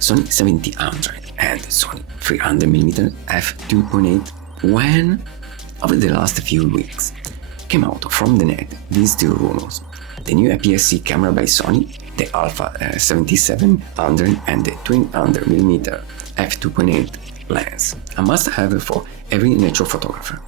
Sony 70-100 and Sony 300mm f2.8 when, over the last few weeks, came out from the net these two rumors: the new APS-C camera by Sony, the Alpha 7700 and the 200mm f2.8 lens, a must-have for every nature photographer.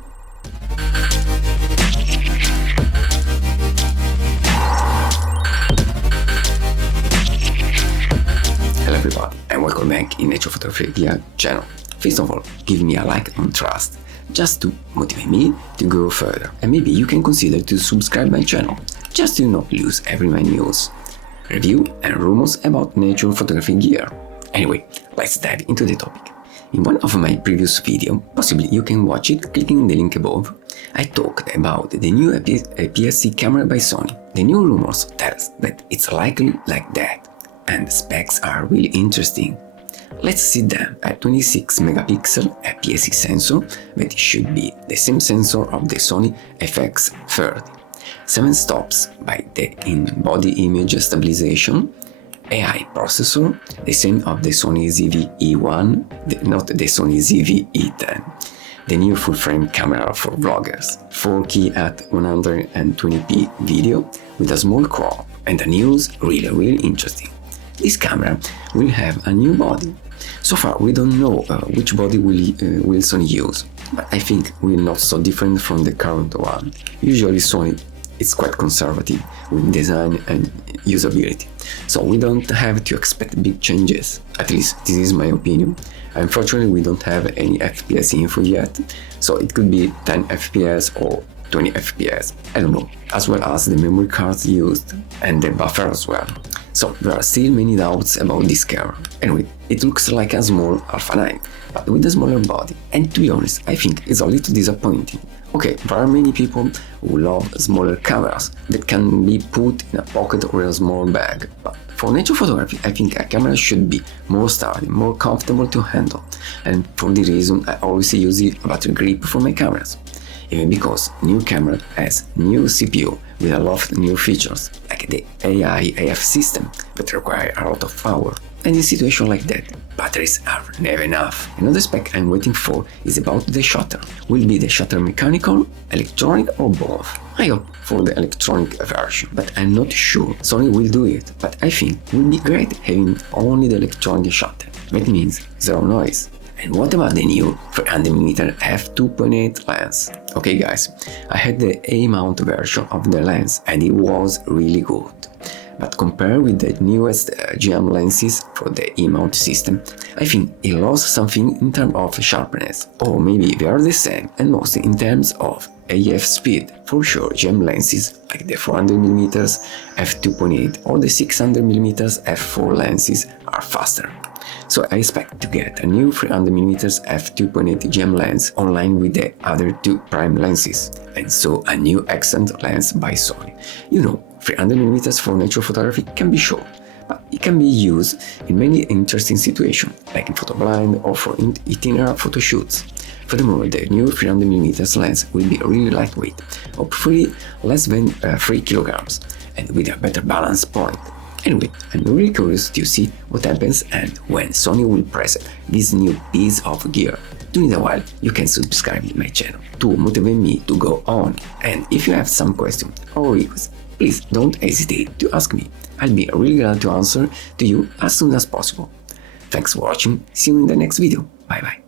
Hello everybody and welcome back in Nature Photography Gear channel. First of all, give me a like on trust, just to motivate me to go further, and maybe you can consider to subscribe my channel, just to not lose every my news, review and rumors about nature photography gear. Anyway, let's dive into the topic. In one of my previous videos, possibly you can watch it clicking the link above, I talked about the new APS-C camera by Sony. The new rumors tell us that it's likely like that, and the specs are really interesting. Let's see them. A 26 megapixel APS-C sensor that should be the same sensor of the Sony FX30, 7 stops by the in-body image stabilization, AI processor, the same of the Sony ZV-E1, not the Sony ZV-E10, the new full-frame camera for vloggers, 4K at 120p video with a small crop, and the news really interesting. This camera will have a new body. So far we don't know which body will Sony use, but I think will not so different from the current one. Usually Sony is quite conservative with design and usability, so we don't have to expect big changes. At least this is my opinion. Unfortunately we don't have any FPS info yet, so it could be 10 FPS or 20 FPS, I don't know, as well as the memory cards used and the buffer as well. So there are still many doubts about this camera. Anyway, it looks like a small Alpha 9, but with a smaller body, and to be honest, I think it's a little disappointing. Okay, there are many people who love smaller cameras that can be put in a pocket or a small bag, but for nature photography, I think a camera should be more sturdy, more comfortable to handle, and for the reason I always use a battery grip for my cameras. Even because new camera has new CPU with a lot of new features, like the AI AF system that require a lot of power. And in a situation like that, batteries are never enough. Another spec I'm waiting for is about the shutter. Will be the shutter mechanical, electronic or both? I hope for the electronic version, but I'm not sure Sony will do it, but I think it will be great having only the electronic shutter. That means zero noise. And what about the new 300mm f2.8 lens? Okay guys, I had the A-mount version of the lens and it was really good. But compared with the newest GM lenses for the E-mount system, I think it lost something in terms of sharpness. Or maybe they are the same, and mostly in terms of AF speed. For sure, GM lenses like the 400mm f2.8 or the 600mm f4 lenses are faster. So I expect to get a new 300mm f2.8 GM lens online with the other two prime lenses, and so a new accent lens by Sony. You know, 300mm for nature photography can be short, but it can be used in many interesting situations, like in photo blind or for itinerary photo shoots. Furthermore, the new 300mm lens will be really lightweight, hopefully less than 3 kilograms, and with a better balance point. Anyway, I'm really curious to see what happens and when Sony will present this new piece of gear. Do in a while, you can subscribe to my channel to motivate me to go on. And if you have some questions or requests, please don't hesitate to ask me. I'll be really glad to answer to you as soon as possible. Thanks for watching, see you in the next video, bye bye.